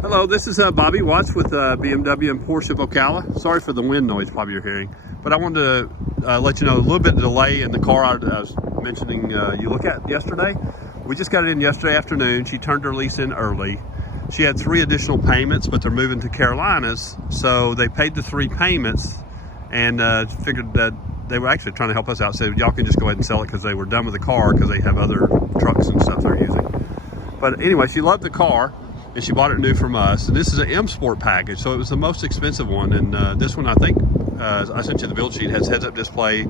Hello, this is Bobby Watts with BMW and Porsche Vocala. Sorry for the wind noise probably you're hearing, but I wanted to let you know a little bit of delay in the car I was mentioning you look at yesterday. We just got it in yesterday afternoon. She turned her lease in early. She had 3 additional payments, but they're moving to Carolinas, so they paid the 3 payments and figured that they were actually trying to help us out. So y'all can just go ahead and sell it because they were done with the car because they have other trucks and stuff they're using. But anyway, she loved the car and she bought it new from us. And this is an MSport package, so it was the most expensive one. And this one, I think, I sent you the build sheet, has heads-up display,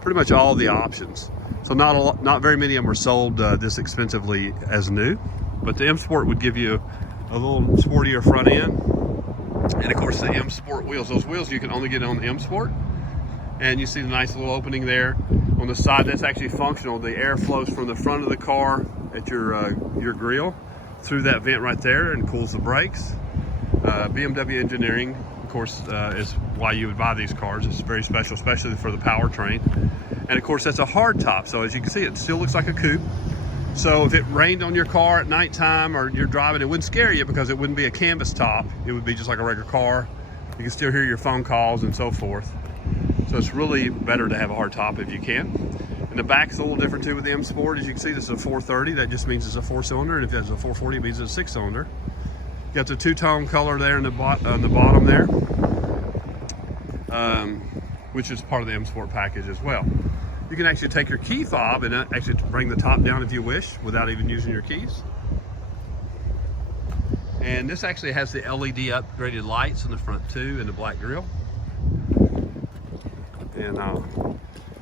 pretty much all the options. So not very many of them are sold this expensively as new. But the MSport would give you a little sportier front end. And of course the MSport wheels. Those wheels you can only get on the MSport. And you see the nice little opening there. On the side, that's actually functional. The air flows from the front of the car at your grille through that vent right there and cools the brakes. BMW engineering, of course, is why you would buy these cars. It's very special, especially for the powertrain. And of course, that's a hard top. So as you can see, it still looks like a coupe. So if it rained on your car at nighttime or you're driving, it wouldn't scare you because it wouldn't be a canvas top. It would be just like a regular car. You can still hear your phone calls and so forth. So it's really better to have a hard top if you can. And the back's a little different too with the MSport. As you can see, this is a 430. That just means it's a 4-cylinder. And if it's a 440, it means it's a 6-cylinder. You got the 2-tone color there on the bottom there, which is part of the MSport package as well. You can actually take your key fob and actually bring the top down if you wish without even using your keys. And this actually has the LED upgraded lights in the front too and the black grille. And I'll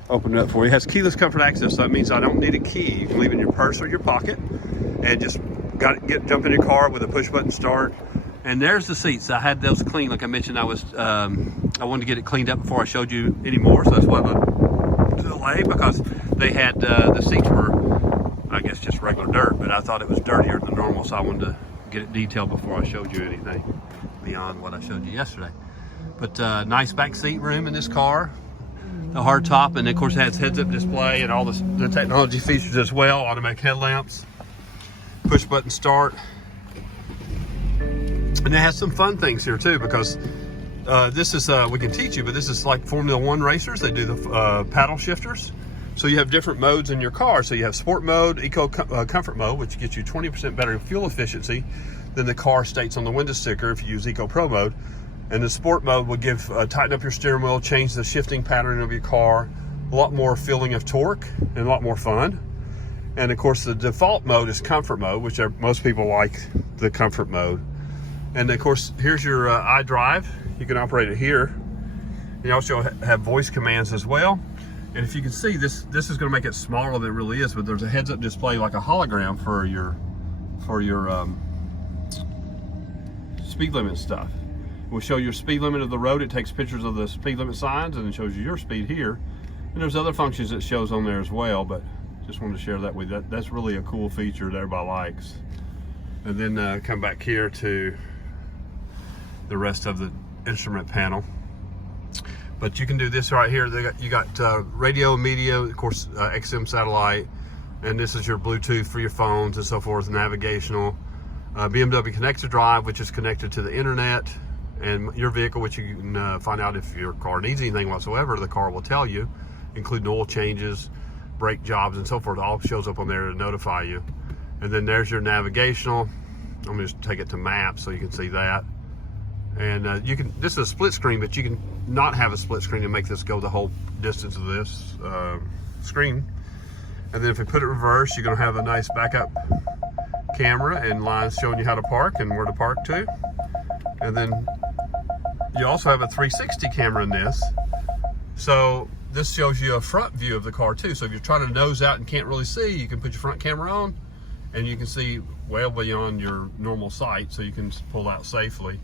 open it up for you. It has keyless comfort access, so that means I don't need a key. You can leave it in your purse or your pocket and just jump in your car with a push button start. And there's the seats. I had those cleaned, like I mentioned. I wanted to get it cleaned up before I showed you anymore, so that's why the delay, because they had the seats were, I guess, just regular dirt, but I thought it was dirtier than normal, so I wanted to get it detailed before I showed you anything beyond what I showed you yesterday. But nice back seat room in this car. The hard top, and of course it has heads-up display and all the technology features as well. Automatic headlamps, push button start, and it has some fun things here too, because this is we can teach you, but this is like Formula 1 racers. They do the paddle shifters, so you have different modes in your car. So you have sport mode, eco comfort mode, which gets you 20% better fuel efficiency than the car states on the window sticker if you use eco pro mode. And the sport mode would give tighten up your steering wheel, change the shifting pattern of your car, a lot more feeling of torque and a lot more fun. And of course the default mode is comfort mode, which most people like the comfort mode. And of course here's your iDrive. You can operate it here. You also have voice commands as well. And if you can see, this is going to make it smaller than it really is, but there's a heads-up display like a hologram for your speed limit stuff. It will show your speed limit of the road. It takes pictures of the speed limit signs and it shows you your speed here. And there's other functions it shows on there as well, but just wanted to share that with you. That's really a cool feature that everybody likes. And then come back here to the rest of the instrument panel. But you can do this right here. You got radio, media, of course, XM satellite, and this is your Bluetooth for your phones and so forth, navigational. BMW Connected Drive, which is connected to the internet, and your vehicle, which you can find out if your car needs anything whatsoever. The car will tell you, including oil changes, brake jobs, and so forth. All shows up on there to notify you. And then there's your navigational. I'm going to just take it to maps so you can see that. And this is a split screen, but you can not have a split screen and make this go the whole distance of this screen. And then if we put it reverse, you're going to have a nice backup camera and lines showing you how to park and where to park to. And then you also have a 360 camera in this. So this shows you a front view of the car too. So if you're trying to nose out and can't really see, you can put your front camera on and you can see well beyond your normal sight, so you can pull out safely.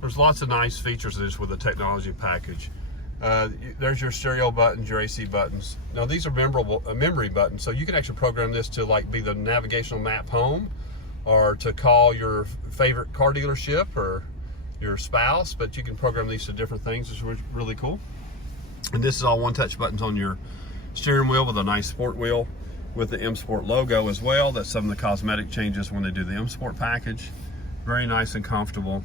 There's lots of nice features of this with the technology package. There's your stereo buttons, your AC buttons. Now these are memory buttons, so you can actually program this to like be the navigational map home, or to call your favorite car dealership or your spouse, but you can program these to different things, which is really cool. And this is all one-touch buttons on your steering wheel with a nice sport wheel with the MSport logo as well. That's some of the cosmetic changes when they do the MSport package. Very nice and comfortable.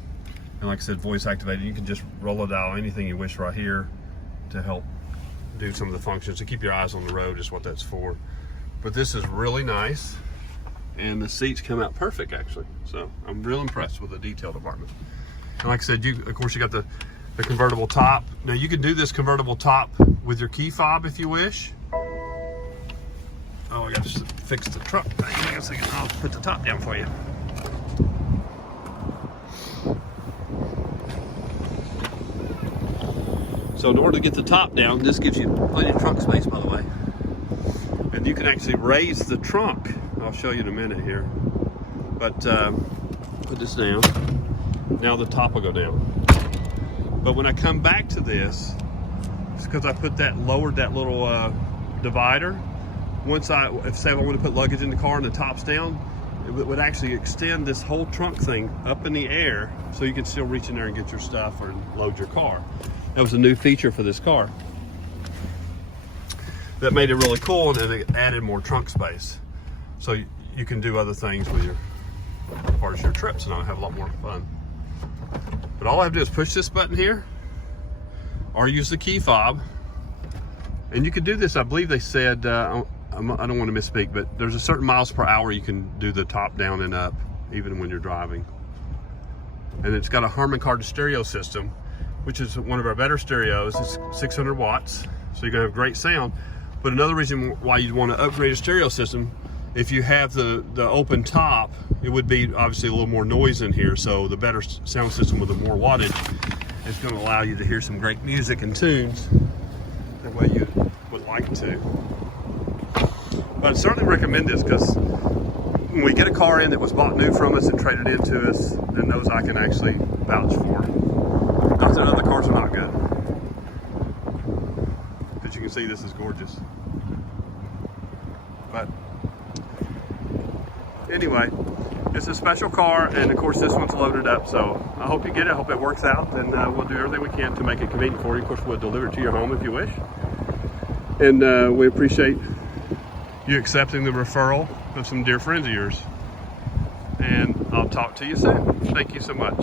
And like I said, voice activated. You can just roll it out anything you wish right here to help do some of the functions. To keep your eyes on the road is what that's for. But this is really nice. And the seats come out perfect, actually. So I'm real impressed with the detail department. And like I said, of course you got the convertible top. Now you can do this convertible top with your key fob if you wish. Oh, I got to fix the truck. Hang on a second, I'll put the top down for you. So in order to get the top down, this gives you plenty of trunk space, by the way. And you can actually raise the trunk. I'll show you in a minute here. But put this down. Now the top will go down. But when I come back to this, it's because I lowered that little divider. Once say I want to put luggage in the car and the top's down, it would actually extend this whole trunk thing up in the air so you can still reach in there and get your stuff or load your car. That was a new feature for this car. That made it really cool, and it added more trunk space. So you can do other things with as far as your trips, and I'll have a lot more fun. But all I have to do is push this button here, or use the key fob. And you can do this, I believe they said, I don't want to misspeak, but there's a certain miles per hour you can do the top down and up, even when you're driving. And it's got a Harman Kardon stereo system, which is one of our better stereos. It's 600 watts, so you're gonna have great sound. But another reason why you'd want to upgrade a stereo system, if you have the open top, it would be obviously a little more noise in here, so the better sound system with the more wattage is going to allow you to hear some great music and tunes the way you would like to. But I'd certainly recommend this, because when we get a car in that was bought new from us and traded into us, then those I can actually vouch for. Not that other cars are not good. But you can see this is gorgeous. But anyway, it's a special car, and of course this one's loaded up, so I hope you get it. I hope it works out, and we'll do everything we can to make it convenient for you. Of course, we'll deliver it to your home if you wish. And we appreciate you accepting the referral of some dear friends of yours. And I'll talk to you soon. Thank you so much.